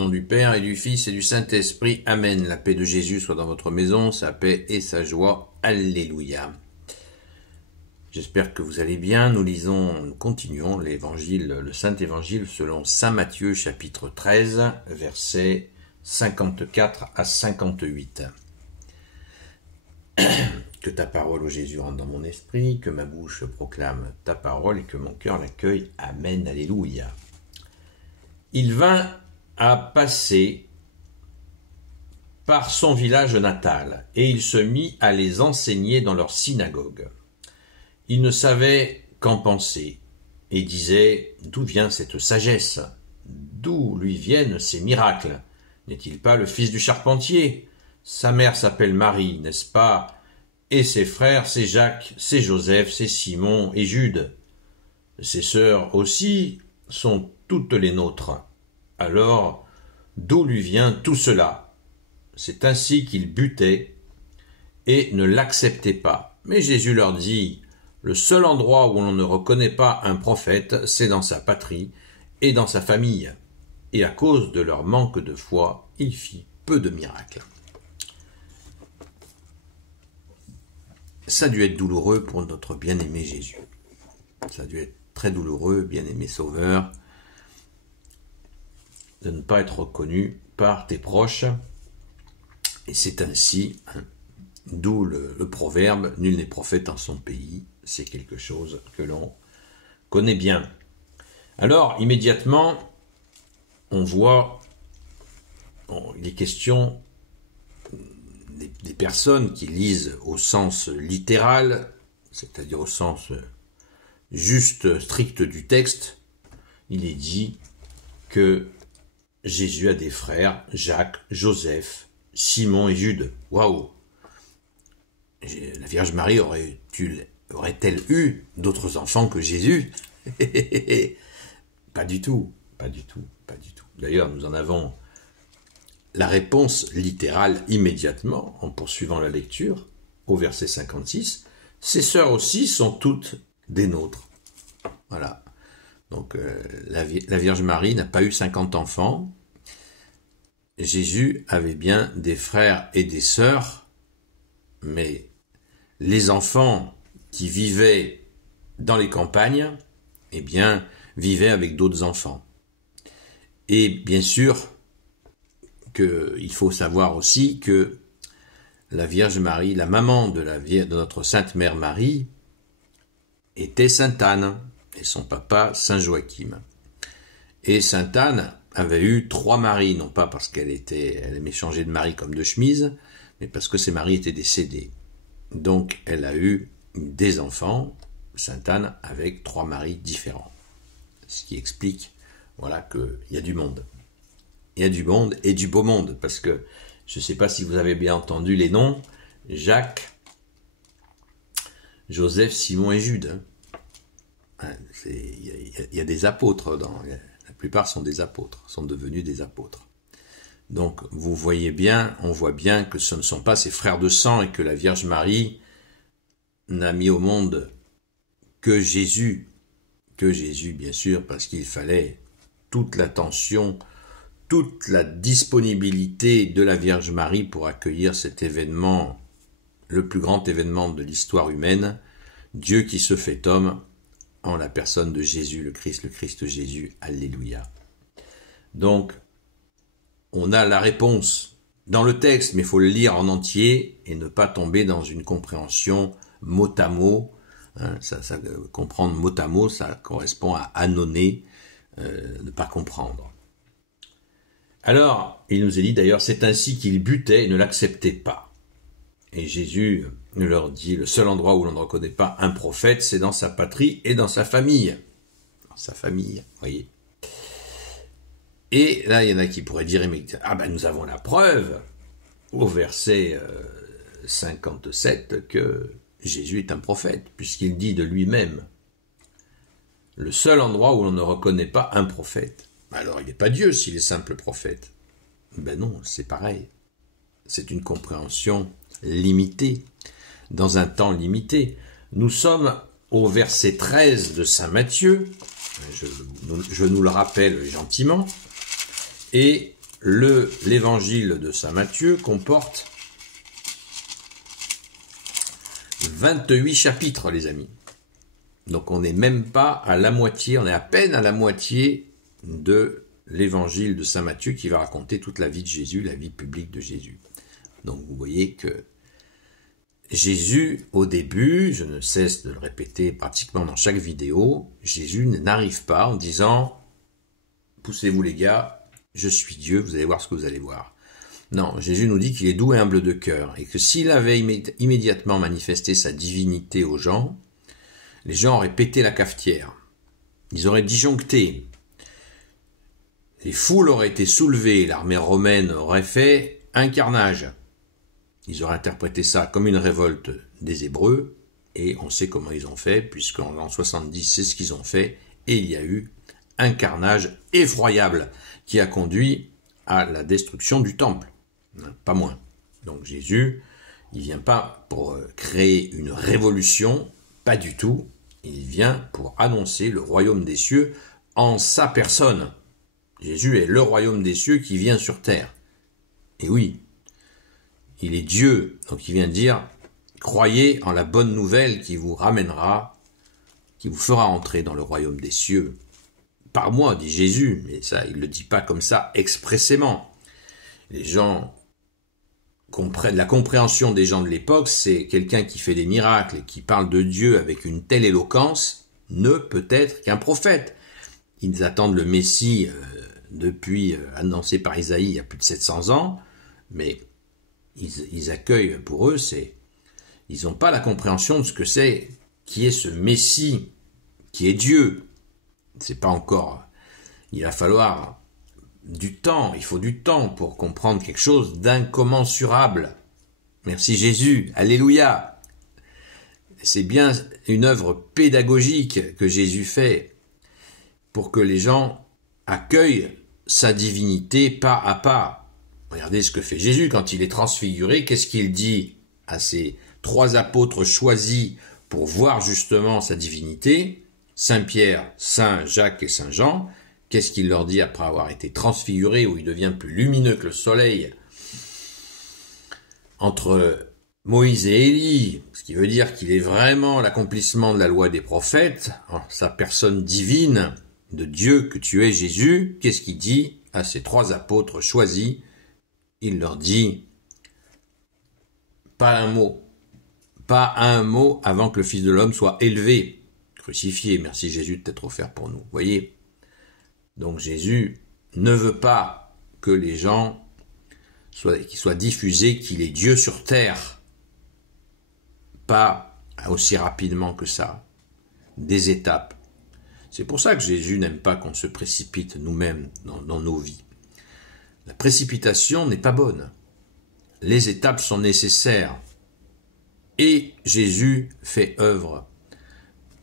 Au nom du Père et du Fils et du Saint-Esprit. Amen. La paix de Jésus soit dans votre maison, sa paix et sa joie. Alléluia. J'espère que vous allez bien. Nous continuons l'évangile, le Saint-Évangile selon Saint Matthieu, chapitre 13, versets 54 à 58. Que ta parole, ô Jésus, rentre dans mon esprit, que ma bouche proclame ta parole et que mon cœur l'accueille. Amen. Alléluia. Il vint à passer par son village natal, et il se mit à les enseigner dans leur synagogue. Il ne savait qu'en penser, et disait « D'où vient cette sagesse? D'où lui viennent ces miracles? N'est-il pas le fils du charpentier? Sa mère s'appelle Marie, n'est-ce pas? Et ses frères, c'est Jacques, c'est Joseph, c'est Simon et Jude. Ses sœurs aussi sont toutes les nôtres. Alors, d'où lui vient tout cela? » C'est ainsi qu'ils butaient et ne l'acceptaient pas. Mais Jésus leur dit, « Le seul endroit où l'on ne reconnaît pas un prophète, c'est dans sa patrie et dans sa famille. » Et à cause de leur manque de foi, il fit peu de miracles. Ça a dû être douloureux pour notre bien-aimé Jésus. Ça a dû être très douloureux, bien-aimé Sauveur, de ne pas être reconnu par tes proches. Et c'est ainsi, d'où le proverbe « Nul n'est prophète en son pays ». C'est quelque chose que l'on connaît bien. Alors, immédiatement, on voit, il est question des personnes qui lisent au sens littéral, c'est-à-dire au sens juste, strict du texte. Il est dit que Jésus a des frères, Jacques, Joseph, Simon et Jude. Waouh! La Vierge Marie aurait-elle eu d'autres enfants que Jésus? Pas du tout, pas du tout, pas du tout. D'ailleurs, nous en avons la réponse littérale immédiatement, en poursuivant la lecture, au verset 56. Ses sœurs aussi sont toutes des nôtres. Voilà. Donc, la Vierge Marie n'a pas eu 50 enfants. Jésus avait bien des frères et des sœurs, mais les enfants qui vivaient dans les campagnes, eh bien, vivaient avec d'autres enfants. Et bien sûr, il faut savoir aussi que la Vierge Marie, la maman de notre Sainte Mère Marie, était Sainte Anne, et son papa Saint Joachim. Et Sainte Anne avait eu 3 maris, non pas parce elle aimait changer de mari comme de chemise, mais parce que ses maris étaient décédés. Donc elle a eu des enfants, Sainte Anne, avec 3 maris différents. Ce qui explique, voilà, qu'il y a du monde. Il y a du monde et du beau monde, parce que je ne sais pas si vous avez bien entendu les noms, Jacques, Joseph, Simon et Jude. Il y a des apôtres, la plupart sont des apôtres, sont devenus des apôtres. Donc vous voyez bien, on voit bien que ce ne sont pas ses frères de sang et que la Vierge Marie n'a mis au monde que Jésus bien sûr, parce qu'il fallait toute l'attention, toute la disponibilité de la Vierge Marie pour accueillir cet événement, le plus grand événement de l'histoire humaine, Dieu qui se fait homme, en la personne de Jésus, le Christ Jésus, alléluia. Donc, on a la réponse dans le texte, mais il faut le lire en entier et ne pas tomber dans une compréhension mot à mot. Comprendre mot à mot, ça correspond à annonner, ne pas comprendre. Alors, il nous est dit d'ailleurs, c'est ainsi qu'ils butaient et ne l'acceptaient pas. Et Jésus leur dit, le seul endroit où l'on ne reconnaît pas un prophète, c'est dans sa patrie et dans sa famille. Dans sa famille, voyez. Et là, il y en a qui pourraient dire, nous avons la preuve, au verset 57, que Jésus est un prophète, puisqu'il dit de lui-même, le seul endroit où l'on ne reconnaît pas un prophète. Alors, il n'est pas Dieu s'il est simple prophète. Ben non, c'est pareil. C'est une compréhension limitée, dans un temps limité. Nous sommes au verset 13 de Saint Matthieu, je nous le rappelle gentiment, et l'évangile de saint Matthieu comporte 28 chapitres, les amis. Donc on n'est même pas à la moitié, on est à peine à la moitié de l'évangile de saint Matthieu qui va raconter toute la vie de Jésus, la vie publique de Jésus. Donc vous voyez que Jésus, au début, je ne cesse de le répéter pratiquement dans chaque vidéo, Jésus n'arrive pas en disant « Poussez-vous les gars, je suis Dieu, vous allez voir ce que vous allez voir ». Non, Jésus nous dit qu'il est doux et humble de cœur, et que s'il avait immédiatement manifesté sa divinité aux gens, les gens auraient pété la cafetière. Ils auraient disjoncté. Les foules auraient été soulevées, l'armée romaine aurait fait un carnage. Ils auraient interprété ça comme une révolte des Hébreux, et on sait comment ils ont fait, puisqu'en l'an 70, c'est ce qu'ils ont fait, et il y a eu un carnage effroyable qui a conduit à la destruction du temple, pas moins. Donc Jésus, il vient pas pour créer une révolution, pas du tout, il vient pour annoncer le royaume des cieux en sa personne. Jésus est le royaume des cieux qui vient sur terre. Et oui, il est Dieu, donc il vient dire, croyez en la bonne nouvelle qui vous ramènera, qui vous fera entrer dans le royaume des cieux. Par moi, dit Jésus, mais ça, il ne le dit pas comme ça expressément. Les gens comprennent, la compréhension des gens de l'époque, c'est quelqu'un qui fait des miracles et qui parle de Dieu avec une telle éloquence, ne peut être qu'un prophète. Ils attendent le Messie depuis annoncé par Isaïe il y a plus de 700 ans, mais ils accueillent pour eux, ils n'ont pas la compréhension de ce que c'est, qui est ce Messie, qui est Dieu. C'est pas encore. Il va falloir du temps, il faut du temps pour comprendre quelque chose d'incommensurable. Merci Jésus, alléluia. C'est bien une œuvre pédagogique que Jésus fait pour que les gens accueillent sa divinité pas à pas. Regardez ce que fait Jésus quand il est transfiguré. Qu'est-ce qu'il dit à ses 3 apôtres choisis pour voir justement sa divinité? Saint Pierre, Saint Jacques et Saint Jean. Qu'est-ce qu'il leur dit après avoir été transfiguré, où il devient plus lumineux que le soleil entre Moïse et Élie, ce qui veut dire qu'il est vraiment l'accomplissement de la loi des prophètes, en sa personne divine de Dieu que tu es Jésus. Qu'est-ce qu'il dit à ces 3 apôtres choisis? Il leur dit pas un mot avant que le Fils de l'homme soit élevé, crucifié. Merci Jésus de t'être offert pour nous. Voyez. Donc Jésus ne veut pas que les gens qu'il soit diffusé qu'il est Dieu sur terre. Pas aussi rapidement que ça. Des étapes. C'est pour ça que Jésus n'aime pas qu'on se précipite nous-mêmes dans nos vies. La précipitation n'est pas bonne. Les étapes sont nécessaires. Et Jésus fait œuvre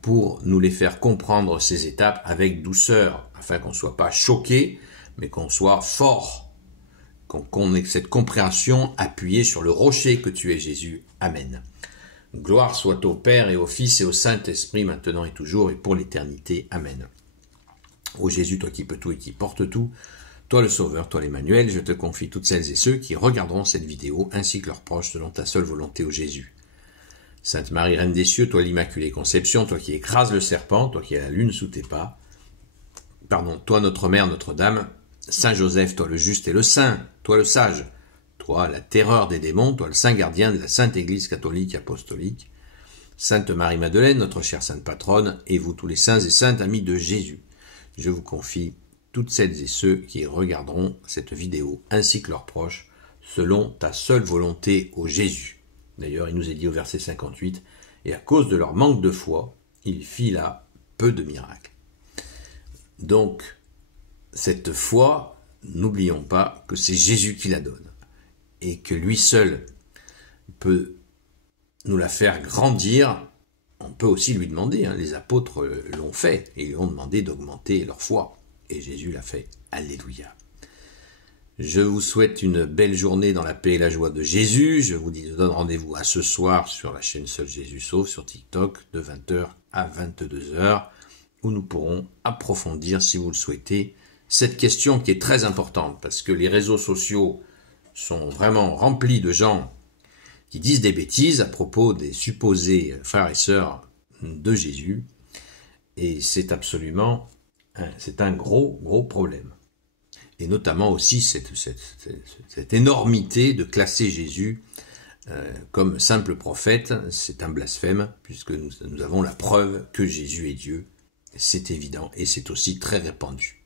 pour nous les faire comprendre, ces étapes, avec douceur, afin qu'on ne soit pas choqué, mais qu'on soit fort, qu'on ait cette compréhension appuyée sur le rocher que tu es Jésus. Amen. Gloire soit au Père et au Fils et au Saint-Esprit, maintenant et toujours et pour l'éternité. Amen. Ô Jésus, toi qui peux tout et qui portes tout, toi le Sauveur, toi l'Emmanuel, je te confie toutes celles et ceux qui regarderont cette vidéo, ainsi que leurs proches, selon ta seule volonté, ô Jésus. Sainte Marie, Reine des cieux, toi l'Immaculée Conception, toi qui écrases le serpent, toi qui as la lune sous tes pas, toi notre Mère, Notre-Dame, Saint Joseph, toi le juste et le saint, toi le sage, toi la terreur des démons, toi le saint gardien de la Sainte Église catholique apostolique, Sainte Marie-Madeleine, notre chère Sainte Patronne, et vous tous les saints et saintes amis de Jésus. Je vous confie toutes celles et ceux qui regarderont cette vidéo, ainsi que leurs proches, selon ta seule volonté, ô Jésus. D'ailleurs, il nous est dit au verset 58, « Et à cause de leur manque de foi, il fit là peu de miracles. » Donc, cette foi, n'oublions pas que c'est Jésus qui la donne, et que lui seul peut nous la faire grandir. On peut aussi lui demander, les apôtres l'ont fait, et ils lui ont demandé d'augmenter leur foi, et Jésus l'a fait. Alléluia. Je vous souhaite une belle journée dans la paix et la joie de Jésus. Je vous donne rendez-vous à ce soir sur la chaîne Seul Jésus Sauve sur TikTok de 20h à 22h où nous pourrons approfondir, si vous le souhaitez, cette question qui est très importante, parce que les réseaux sociaux sont vraiment remplis de gens qui disent des bêtises à propos des supposés frères et sœurs de Jésus, et c'est absolument, c'est un gros problème. Et notamment aussi cette énormité de classer Jésus comme simple prophète, c'est un blasphème, puisque nous avons la preuve que Jésus est Dieu, c'est évident, et c'est aussi très répandu.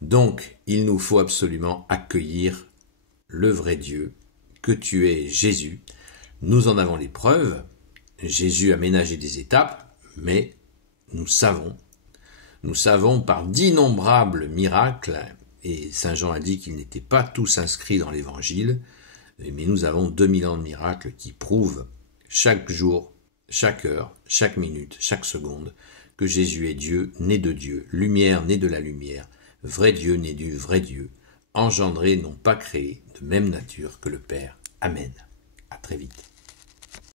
Donc, il nous faut absolument accueillir le vrai Dieu, que tu es Jésus. Nous en avons les preuves, Jésus a ménagé des étapes, mais nous savons par d'innombrables miracles, et Saint Jean a dit qu'ils n'étaient pas tous inscrits dans l'Évangile, mais nous avons 2000 ans de miracles qui prouvent chaque jour, chaque heure, chaque minute, chaque seconde, que Jésus est Dieu, né de Dieu, lumière né de la lumière, vrai Dieu né du vrai Dieu, engendré non pas créé, de même nature que le Père. Amen. À très vite.